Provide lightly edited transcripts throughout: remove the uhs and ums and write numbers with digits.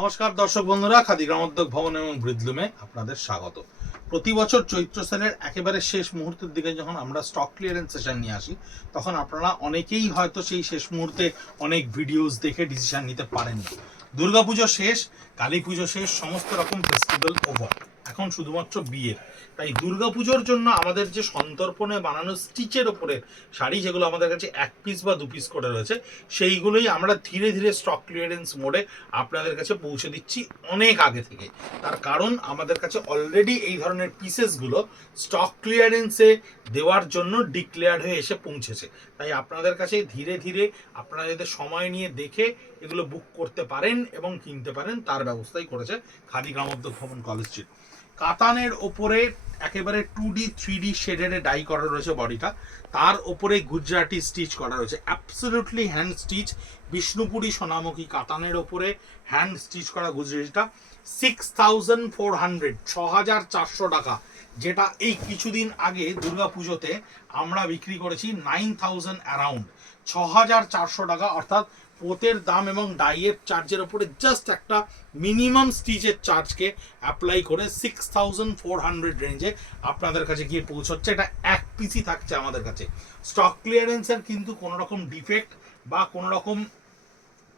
নমস্কার দর্শক বন্ধুরা, খাদি গ্রামোদ্যোগ ভবন এবং ব্রিদলুমে আপনাদের স্বাগত। প্রতি বছর চৈত্র সেলের একেবারে শেষ মুহূর্তের দিকে যখন আমরা স্টক ক্লিয়ারেন্স সেশন নিয়ে আসি, তখন আপনারা অনেকেই হয়তো সেই শেষ মুহূর্তে অনেক ভিডিওস দেখে ডিসিশন নিতে পারেননি। দুর্গাপুজো শেষ, কালী পুজো শেষ, সমস্ত রকম ফেস্টিভ্যাল ওভার, এখন শুধুমাত্র বিয়ের। তাই দুর্গাপুজোর জন্য আমাদের যে সন্তর্পণে বানানো স্টিচের ওপরে শাড়ি, যেগুলো আমাদের কাছে এক পিস বা দু পিস করে রয়েছে, সেইগুলোই আমরা ধীরে ধীরে স্টক ক্লিয়ারেন্স মোডে আপনাদের কাছে পৌঁছে দিচ্ছি অনেক আগে থেকে। তার কারণ আমাদের কাছে অলরেডি এই ধরনের পিসেসগুলো স্টক ক্লিয়ারেন্সে দেওয়ার জন্য ডিক্লেয়ার হয়ে এসে পৌঁছেছে। তাই আপনাদের কাছে ধীরে ধীরে আপনারা যাতে সময় নিয়ে দেখে এগুলো বুক করতে পারেন এবং কিনতে পারেন, তার ব্যবস্থাই করেছে খাদি গ্রামোদ্যোগ ভবন, কলেজ স্ট্রিট। কাতানের ওপরে একেবারে 2D 3D শেডের ডাই করা রয়েছে বডিটা, তার ওপরে গুজরাটি স্টিচ করা রয়েছে, absolutely hand stitch Bishnupuri Sonamukhi কাতানের ওপরে হ্যান্ড স্টিচ করা গুজরাটিটা 6400, 6400 টাকা, যেটা এই কিছুদিন আগে দুর্গাপুজোতে আমরা বিক্রি করেছি 9000 অ্যারাউন্ড। 6400 টাকা, অর্থাৎ পোতের দাম এবং ডাইয়ের চার্জের ওপরে জাস্ট একটা মিনিমাম স্টিচের চার্জকে অ্যাপ্লাই করে 6400 রেঞ্জে আপনাদের কাছে গিয়ে পৌঁছচ্ছে। এটা এক পিসই থাকছে আমাদের কাছে। স্টক ক্লিয়ারেন্সের কিন্তু কোনো রকম ডিফেক্ট বা কোনো রকম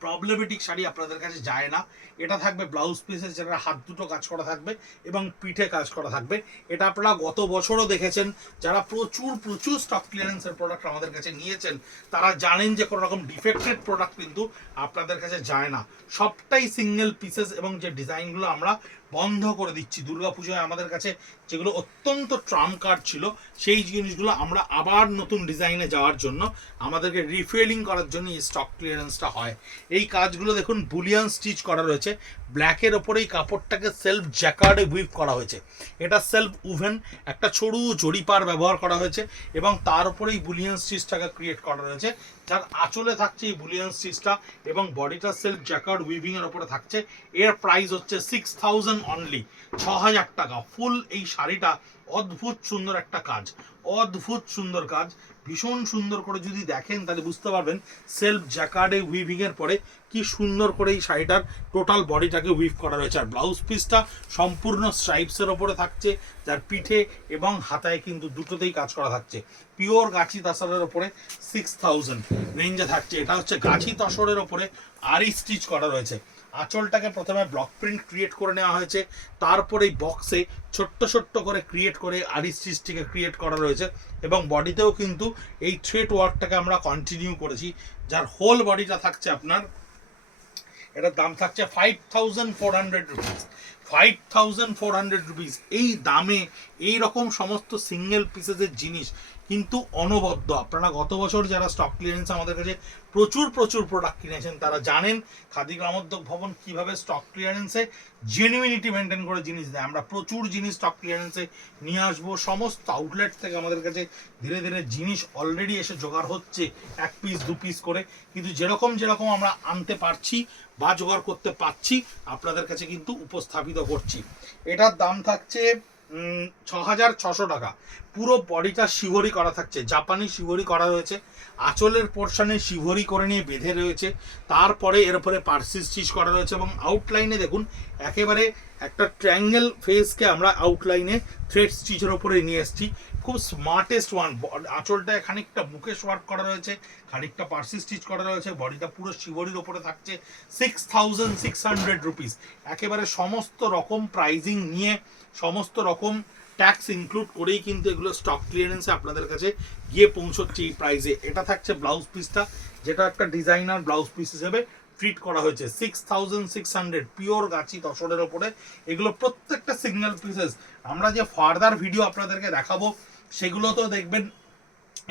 প্রবলেমেটিক শাড়ি আপনাদের কাছে যায় না। এটা থাকবে ব্লাউজ পিসের, যেটা হাত দুটো কাজ করা থাকবে এবং পিঠে কাজ করা থাকবে। এটা আপনারা গত বছরও দেখেছেন, যারা প্রচুর প্রচুর স্টক ক্লিয়ারেন্সের প্রোডাক্ট আমাদের কাছে নিয়েছেন তারা জানেন যে কোনো রকম ডিফেক্টেড প্রোডাক্ট কিন্তু আপনাদের কাছে যায় না। সবটাই সিঙ্গেল পিসেস, এবং যে ডিজাইনগুলো আমরা বন্ধ করে দিচ্ছি দুর্গাপুজোয় আমাদের কাছে যেগুলো অত্যন্ত ট্রাম্প কার্ড ছিল, সেই জিনিসগুলো আমরা আবার নতুন ডিজাইনে যাওয়ার জন্য আমাদেরকে রিফিলিং করার জন্য এই স্টক ক্লিয়ারেন্সটা হয়। এই কাজগুলো দেখুন বুলিয়ান স্টিচ করা রয়েছে, ব্ল্যাকের ওপরে এই কাপড়টাকে সেলফ জ্যাকার্ডে উইভ করা হয়েছে। এটা সেলফ উভেন, একটা সরু জরিপার ব্যবহার করা হয়েছে এবং তার উপরেই বুলিয়ান স্টিচটাকে ক্রিয়েট করা রয়েছে, যার আঁচলে থাকছে এই বুলিয়ান স্টিচটা এবং বডিটা সেলফ জ্যাকার্ড উইভিং এর উপরে থাকছে। এর প্রাইস হচ্ছে 6000 অনলি, 6000 টাকা। ফুল এই শাড়িটা অদ্ভুত সুন্দর একটা কাজ, অদ্ভুত সুন্দর কাজ। ভীষণ সুন্দর করে যদি দেখেন তাহলে বুঝতে পারবেন সেলফ জ্যাকার্ডে উইভিং এর পরে কি সুন্দর করে এই শাড়িটার টোটাল বডিটাকে উইভ করা রয়েছে। আর ব্লাউজ পিসটা সম্পূর্ণ স্ট্রাইপসের ওপরে থাকছে, যার পিঠে এবং হাতায় কিন্তু দুটোতেই কাজ করা থাকছে। পিওর গাছি তসরের ওপরে 6000 রেঞ্জে থাকছে। এটা হচ্ছে গাছি তসরের ওপরে আরি স্টিচ করা রয়েছে। আঁচলটাকে প্রথমে ব্লক প্রিন্ট ক্রিয়েট করে নেওয়া হয়েছে, তারপরে এই বক্সে ছোট্ট ছোট্ট করে ক্রিয়েট করে আরি স্টিচটিকে ক্রিয়েট করা রয়েছে এবং বডিতেও কিন্তু এই থ্রেড ওয়ার্কটাকে আমরা কন্টিনিউ করেছি, যার হোল বডিটা থাকছে আপনার, এটার দাম থাকছে 5400 রুপিস। 5400 রুপিস এই দামে এই রকম সমস্ত সিঙ্গেল পিসেসের জিনিস কিন্তু অনবদ্য। আপনারা গত বছর যারা স্টক ক্লিয়ারেন্স আমাদের কাছে প্রচুর প্রচুর প্রোডাক্ট কিনেছেন তারা জানেন খাদি গ্রামোদ্যোগ ভবন কিভাবে স্টক ক্লিয়ারেন্সে জেনুইনিটি মেনটেন করে জিনিস দেয়। আমরা প্রচুর জিনিস স্টক ক্লিয়ারেন্সে নিয়ে আসবো, সমস্ত আউটলেট থেকে আমাদের কাছে ধীরে ধীরে জিনিস অলরেডি এসে জোগাড় হচ্ছে এক পিস দু পিস করে, কিন্তু যেরকম যেরকম আমরা আনতে পারছি বা জোগাড় করতে পারছি আপনাদের কাছে কিন্তু উপস্থাপিত করছি। এটার দাম থাকছে 6600 টাকা। পুরো বডিটা শিভরি করা থাকছে, জাপানি শিভরি করা রয়েছে, আঁচলের পোর্শনে শিভরি করে নিয়ে বেঁধে রয়েছে, তারপরে এর উপরে পার্সি স্টিচ করা রয়েছে এবং আউটলাইনে দেখুন একেবারে একটা ট্রায়াঙ্গেল ফেসকে আমরা আউটলাইনে থ্রেড স্টিচের ওপরে নিয়ে এসেছি। খুব স্মার্টেস্ট ওয়ান। আঁচলটায় খানিকটা মুকেশ ওয়ার্ক করা রয়েছে, খানিকটা পার্সি স্টিচ করা রয়েছে, বডিটা পুরো শিভরির ওপরে থাকছে। 6600 রুপিস, একেবারে সমস্ত রকম প্রাইজিং নিয়ে সমস্ত রকম ট্যাক্স ইনক্লুড করেই কিন্তু এগুলো স্টক ক্লিয়ারেন্সে আপনাদের কাছে গিয়ে পৌঁছচ্ছে এই প্রাইসে। এটা থাকছে ব্লাউজ পিসটা, যেটা একটা ডিজাইনার ব্লাউজ পিস হিসেবে ট্রিট করা হয়েছে। 6600 পিওর গাছি তসরের ওপরে। এগুলো প্রত্যেকটা সিঙ্গেল পিসেস। আমরা যে ফার্দার ভিডিও আপনাদেরকে দেখাবো সেগুলো তো দেখবেন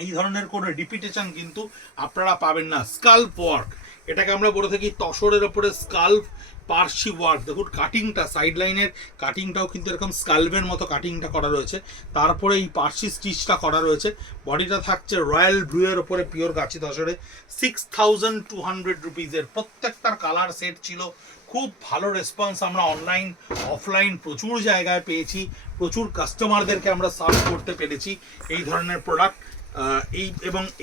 এই ধরনের কোনো রিপিটেশন কিন্তু আপনারা পাবেন না। স্কাল্প ওয়ার্ক, এটাকে আমরা বলে থাকি তসরের ওপরে স্কাল্প পার্সি ওয়ার্ক। দেখুন কাটিংটা, সাইড লাইনের কাটিংটাও কিন্তু এরকম স্কাল্পের মতো কাটিংটা করা রয়েছে, তারপরে এই পার্সি স্টিচটা করা রয়েছে। বডিটা থাকছে রয়্যাল ব্লুয়ের ওপরে পিওর গাছি তসরে। 6200 রুপিসের প্রত্যেকটার কালার সেট ছিল। খুব ভালো রেসপন্স আমরা অনলাইন অফলাইন প্রচুর জায়গায় পেয়েছি, প্রচুর কাস্টমারদেরকে আমরা সার্ভ করতে পেরেছি এই ধরনের প্রোডাক্ট।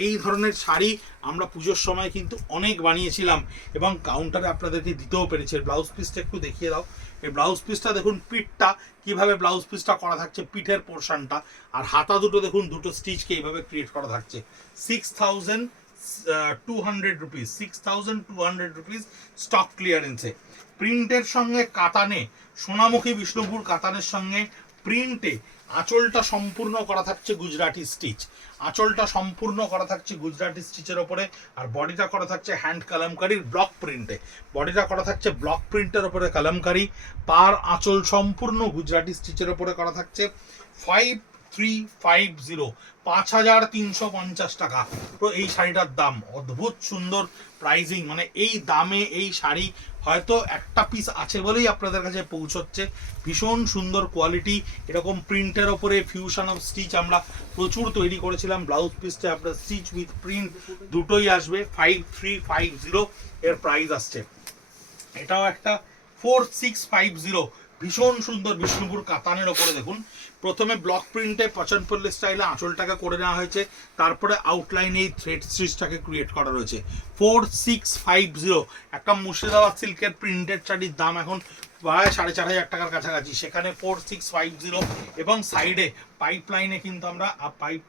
এই ধরনের শাড়ি আমরা পুজোর সময় কিন্তু অনেক বানিয়েছিলাম এবং কাউন্টারে আপনাদেরকে দিতেও পেরেছি। ব্লাউজ পিসটা একটু দেখিয়ে দাও। এই ব্লাউজ পিসটা দেখুন, পিঠটা কিভাবে ব্লাউজ পিসটা করা থাকছে, পিঠের পোর্শনটা, আর হাতা দুটো দেখুন, দুটো স্টিচকে এইভাবে ক্রিয়েট করা থাকছে। 6,200 রুপিস, 6,200 রুপিস স্টক ক্লিয়ারেন্সে। প্রিন্টের সঙ্গে কাতানে, সোনামুখী বিষ্ণুপুর কাতানের সঙ্গে প্রিন্টে আঁচলটা সম্পূর্ণ করা থাকছে গুজরাটি স্টিচ, আঁচলটা সম্পূর্ণ করা থাকছে গুজরাটি স্টিচের ওপরে, আর বডিটা করা থাকছে হ্যান্ড কালামকারির ব্লক প্রিন্টে, বডিটা করা থাকছে ব্লক প্রিন্টের ওপরে কালামকারি, পার আঁচল সম্পূর্ণ গুজরাটি স্টিচের ওপরে করা থাকছে। 5350, 5,350 টাকা তো এই শাড়িটার দাম। অদ্ভুত সুন্দর প্রাইজিং, মানে এই দামে এই শাড়ি হয়তো একটা পিস আছে বলেই আপনাদের কাছে পৌঁছচ্ছে। ভীষণ সুন্দর কোয়ালিটি, এরকম প্রিন্টের ওপরে ফিউশন অফ স্টিচ আমরা প্রচুর তৈরি করেছিলাম। ব্লাউজ পিসটা আপনার স্টিচ উইথ প্রিন্ট দুটোই আসবে। 5350 এর প্রাইস আসছে। এটাও একটা 4650, ভীষণ সুন্দর বিষ্ণুপুর কাতানের ওপরে দেখুন, প্রথমে ব্লক প্রিন্টে পচনপল্লী স্টাইলে আঁচলটাকে করে নেওয়া হয়েছে, তারপরে আউটলাইনে এই থ্রেড স্টিচটাকে ক্রিয়েট করা রয়েছে। 4650, একটা মুর্শিদাবাদ সিল্কের প্রিন্টেড শাড়ির দাম এখন প্রায় 4,500 টাকার কাছাকাছি, সেখানে 4650। এবং সাইডে পাইপ লাইনে কিন্তু আমরা পাইপ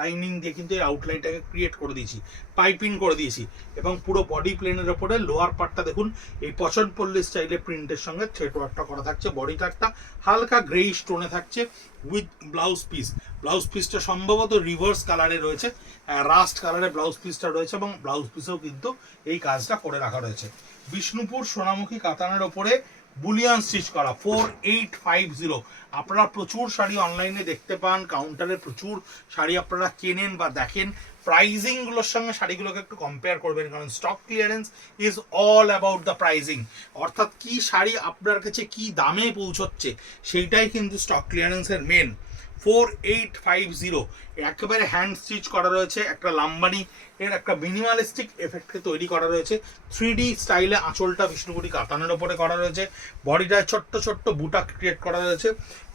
লাইনিং দিয়ে কিন্তু এই আউটলাইনটাকে ক্রিয়েট করে দিয়েছি, পাইপিং করে দিয়েছি, এবং পুরো বডি প্লেনের ওপরে লোয়ার পার্টটা দেখুন এই পচনপল্লী স্টাইলে প্রিন্টের সঙ্গে থ্রেড ওয়ার্কটা করা থাকছে। বডিটা একটা হালকা গ্রে স্টোনে থাকছে উইথ ব্লাউজ পিস। ব্লাউজ পিসটা সম্ভবত রিভার্স কালারে রয়েছে, রাস্ট কালারে ব্লাউজ পিসটা রয়েছে, এবং ব্লাউজ পিসেও কিন্তু এই কাজটা করে রাখা রয়েছে। বিষ্ণুপুর সোনামুখী কাতানের ওপরে বুলিয়ান স্টিচ করা 4850। আপনারা প্রচুর শাড়ি অনলাইনে দেখতে পান, কাউন্টারে প্রচুর শাড়ি আপনারা কেনেন বা দেখেন, প্রাইজিংগুলোর সঙ্গে শাড়িগুলোকে একটু কম্পেয়ার করবেন, কারণ stock clearance is all about the pricing. অর্থাৎ কি শাড়ি আপনার কাছে কি দামে পৌঁছচ্ছে সেইটাই কিন্তু স্টক ক্লিয়ারেন্সের মেন। 4850, একেবারে হ্যান্ড স্টিচ করা রয়েছে, একটা লাম্বানি এর একটা মিনিমালিস্টিক এফেক্টকে তৈরি করা রয়েছে। 3D স্টাইলে আঁচলটা বিষ্ণুপুরি কাতানের ওপরে করা রয়েছে, বডিটায় ছোট্ট ছোট্ট বুটা ক্রিয়েট করা রয়েছে।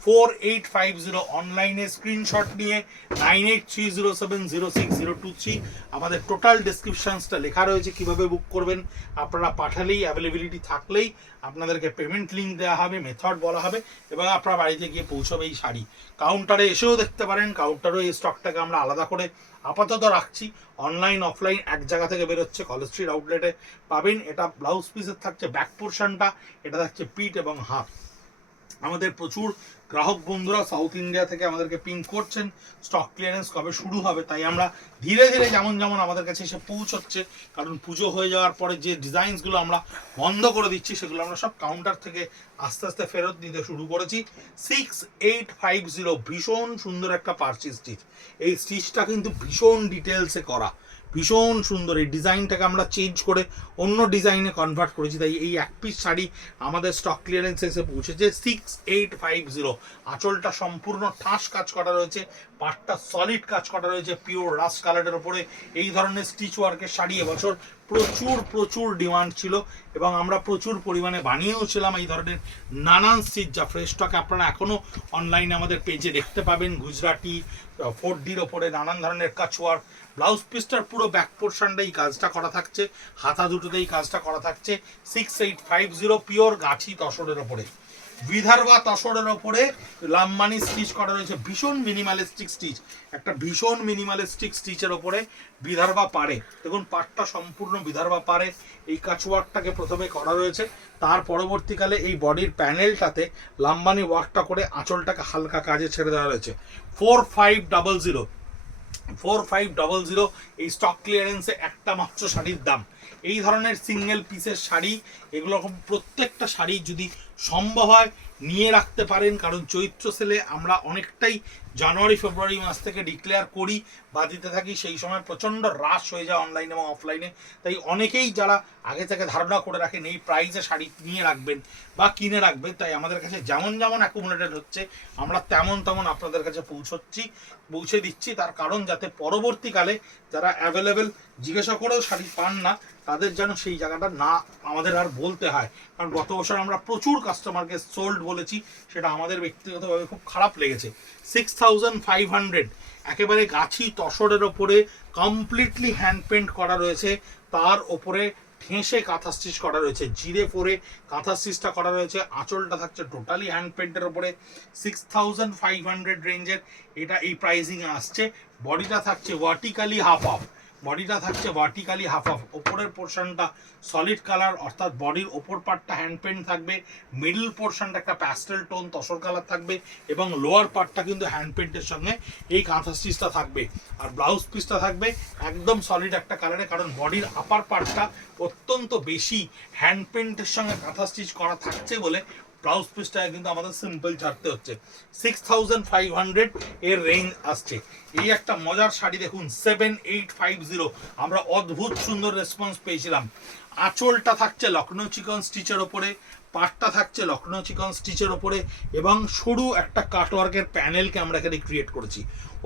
4850, অনলাইনে স্ক্রিনশট নিয়ে 9830706023 আমাদের টোটাল ডেসক্রিপশনসটা লেখা রয়েছে কিভাবে বুক করবেন। আপনারা পাঠালেই, অ্যাভেলেবিলিটি থাকলেই আপনাদেরকে পেমেন্ট লিঙ্ক দেওয়া হবে, মেথড বলা হবে, এবং আপনার বাড়িতে গিয়ে পৌঁছবে এই শাড়ি। কাউন্টারে এসেও দেখতে পারেন, কাউন্টারেও এই স্টকটাকে আমরা আলাদা করে আপাতত রাখছি। অনলাইন অফলাইন এক জায়গা থেকে বেরোচ্ছে, কলেজ স্ট্রিট আউটলেটে পাবেন। এটা ব্লাউজ পিসের থাকছে ব্যাক পোর্শনটা, এটা থাকছে পিঠ এবং হাত। আমাদের প্রচুর গ্রাহক বন্ধুরা সাউথ ইন্ডিয়া থেকে আমাদেরকে পিং করছেন স্টক ক্লিয়ারেন্স কবে শুরু হবে, তাই আমরা ধীরে ধীরে যেমন যেমন আমাদের কাছে এসে পৌঁছচ্ছে, কারণ পুজো হয়ে যাওয়ার পরে যে ডিজাইনসগুলো আমরা বন্ধ করে দিচ্ছি সেগুলো আমরা সব কাউন্টার থেকে আস্তে আস্তে ফেরত দিতে শুরু করেছি। 6850, ভীষণ সুন্দর একটা পার্সি স্টিচ। এই স্টিচটা কিন্তু ভীষণ ডিটেলসে করা, ভীষণ সুন্দর। এই ডিজাইনটাকে আমরা চেঞ্জ করে অন্য ডিজাইনে কনভার্ট করেছি, তাই এই এক পিস শাড়ি আমাদের স্টক ক্লিয়ারেন্সে এসে পৌঁছেছে। 6850, আঁচলটা সম্পূর্ণ ঠাস কাজ করা রয়েছে, পাটটা সলিড কাজ করা রয়েছে পিওর রাস্ট কালারের ওপরে। এই ধরনের স্টিচ ওয়ার্কের শাড়ি এবছর প্রচুর প্রচুর ডিমান্ড ছিল, এবং আমরা প্রচুর পরিমাণে বানিয়েও ছিলাম এই ধরনের নানান স্টিচ, যা ফ্রেশ স্টক আপনারা এখনও অনলাইনে আমাদের পেজে দেখতে পাবেন। গুজরাটি 4Dর ওপরে নানান ধরনের কাজ ওয়ার্ক। ব্লাউজ পিসটার পুরো ব্যাক পোর্শনটা এই কাজটা করা থাকছে, হাতা দুটোতেই কাজটা করা থাকছে। 6850, পিওর গাছি তসরের ওপরে, বিদর্ভা তসরের ওপরে লাম্বানি স্টিচ করা রয়েছে, ভীষণ মিনিমালিস্টিক স্টিচ, একটা ভীষণ মিনিমালিস্টিক স্টিচের ওপরে বিদর্ভা পাড়ে। দেখুন পাটটা সম্পূর্ণ বিদর্ভা পাড়ে এই কাচওয়ার্কটাকে প্রথমে করা রয়েছে, তার পরবর্তীকালে এই বডির প্যানেলটাতে লাম্বানি ওয়ার্কটা করে আঁচলটাকে হালকা কাজে ছেড়ে দেওয়া রয়েছে। 4500, এই স্টক ক্লিয়ারেন্সে একটা মাত্র শাড়ির দাম। এই ধরনের সিঙ্গেল পিসের শাড়ি, এগুলো প্রত্যেকটা শাড়ি যদি সম্ভব হয় নিয়ে রাখতে পারেন, কারণ চৈত্র সেলে আমরা অনেকটাই জানুয়ারি ফেব্রুয়ারি মাস থেকে ডিক্লেয়ার করি বা দিতে থাকি, সেই সময় প্রচণ্ড রাশ হয়ে যায় অনলাইনে এবং অফলাইনে। তাই অনেকেই যারা আগে থেকে ধারণা করে রাখেন এই প্রাইসে শাড়ি নিয়ে রাখবেন বা কিনে রাখবেন, তাই আমাদের কাছে যেমন যেমন অ্যাকুমুলেটেড হচ্ছে আমরা তেমন তেমন আপনাদের কাছে পৌঁছে দিচ্ছি। তার কারণ যাতে পরবর্তীকালে যারা অ্যাভেলেবেল জিজ্ঞাসা করেও শাড়ি পান না, তাদের যেন সেই জায়গাটা না আমাদের আর বলতে হয়। কারণ গত বছর আমরা প্রচুর কাস্টমারকে সোল্ড বলেছি, সেটা আমাদের ব্যক্তিগতভাবে খুব খারাপ লেগেছে। 6500, একেবারে গাছি তসরের ওপরে কমপ্লিটলি হ্যান্ড পেন্ট করা রয়েছে, তার ওপরে ঠেসে কাঁথা স্টিচ করা রয়েছে, জিরে পরে কাঁথা স্টিচটা করা রয়েছে। আঁচলটা থাকছে টোটালি হ্যান্ড পেন্টের ওপরে, 6500 রেঞ্জের এটা এই প্রাইসিং আসছে। বডিটা থাকছে ভার্টিক্যালি হাফ অফ, ওপরের পোর্শনটা সলিড কালার, অর্থাৎ বডির ওপর পার্টটা হ্যান্ড পেন্ট থাকবে, মিডল পোর্শনটা একটা প্যাস্টেল টোন তসর কালার থাকবে, এবং লোয়ার পার্টটা কিন্তু হ্যান্ড পেন্টের সঙ্গে এই কাঁথা স্টিচটা থাকবে। আর ব্লাউজ পিসটা থাকবে একদম সলিড একটা কালারে, কারণ বডির আপার পার্টটা অত্যন্ত বেশি হ্যান্ড পেন্টের সঙ্গে কাঁথা স্টিচ করা থাকছে বলে ব্লাউজ পিসটা কিন্তু আমাদের সিম্পল ছাড়তে হচ্ছে। 6500 এর রেঞ্জ আসছে। এই একটা মজার শাড়ি দেখুন, 7850, আমরা অদ্ভুত সুন্দর রেসপন্স পেয়েছিলাম। আঁচলটা থাকছে লখনৌ চিকন স্টিচের ওপরে, পাটটা থাকছে লখনৌ চিকন স্টিচের ওপরে, এবং সরু একটা কাটওয়ার্কের প্যানেলকে আমরা এখানে ক্রিয়েট করেছি।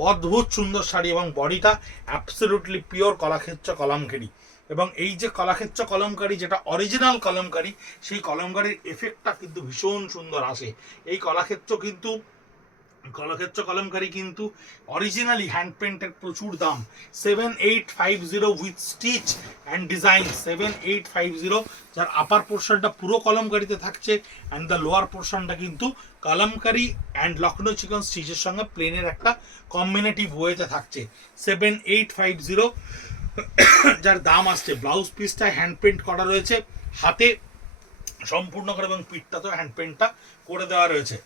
অদ্ভুত সুন্দর শাড়ি, এবং বডিটা অ্যাবসলিউটলি পিওর কলাক্ষেত্র কলমকারি। এবং এই যে কলাক্ষেত্র কলমকারি, যেটা অরিজিনাল কলমকারি, সেই কলমকারির এফেক্টটা কিন্তু ভীষণ সুন্দর আসে। এই কলাক্ষেত্র কলমকারি কিন্তু অরিজিনালি হ্যান্ড পেন্টের প্রচুর দাম। 7850 উইথ স্টিচ অ্যান্ড ডিজাইন, 7850, যার আপার পোর্শনটা পুরো কলমকারিতে থাকছে, অ্যান্ড দ্য লোয়ার পোর্শনটা কিন্তু কলমকারি অ্যান্ড লখনৌ চিকন স্টিচের সঙ্গে প্লেনের একটা কম্বিনেটিভ ওয়েতে থাকছে। 7850, যার দাম আসছে। ব্লাউজ পিসটা হ্যান্ড পেন্ট করা রয়েছে হাতে সম্পূর্ণ করে, এবং পিঠটা তো হ্যান্ড পেন্টটা করে দেওয়া রয়েছে।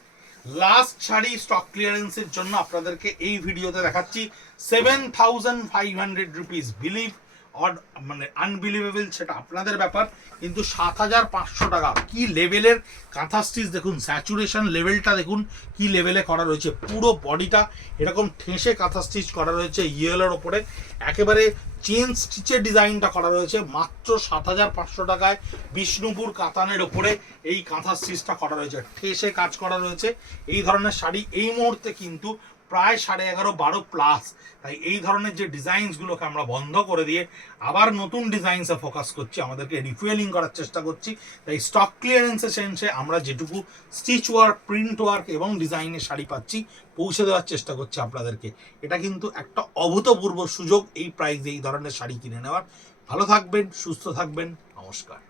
লাস্ট শাড়ি স্টক ক্লিয়ারেন্সের জন্য আপনাদেরকে এই ভিডিওতে দেখাচ্ছি 7500 রুপিস। বিলিভ অর মানে আনবিলিভেবল সেটা আপনাদের ব্যাপার, কিন্তু 7500 টাকা। কি লেভেলের কাঁথা স্টিচ দেখুন, স্যাচুরেশন লেভেলটা দেখুন কি লেভেলে করা রয়েছে। পুরো বডিটা এরকম ঠেসে কাঁথা স্টিচ করা রয়েছে ইয়েলোর ওপরে, একেবারে চেন স্টিচের ডিজাইনটা করা রয়েছে। মাত্র 7500 টাকায় বিষ্ণুপুর কাতানের ওপরে এই কাঁথা স্টিচটা করা রয়েছে, ঠেসে কাজ করা রয়েছে। এই ধরনের শাড়ি এই মুহূর্তে কিন্তু প্রায় 11.5-12 প্লাস। তাই এই ধরনের যে ডিজাইনসগুলোকে আমরা বন্ধ করে দিয়ে আবার নতুন ডিজাইনসে ফোকাস করছি, আমাদেরকে রিফুয়েলিং করার চেষ্টা করছি। তাই স্টক ক্লিয়ারেন্সের সেন্সে আমরা যেটুকু স্টিচ ওয়ার্ক, প্রিন্ট ওয়ার্ক এবং ডিজাইনের শাড়ি পাচ্ছি পৌঁছে দেওয়ার চেষ্টা করছি আপনাদেরকে। এটা কিন্তু একটা অভূতপূর্ব সুযোগ এই প্রাইসে এই ধরনের শাড়ি কিনে নেওয়ার। ভালো থাকবেন, সুস্থ থাকবেন, নমস্কার।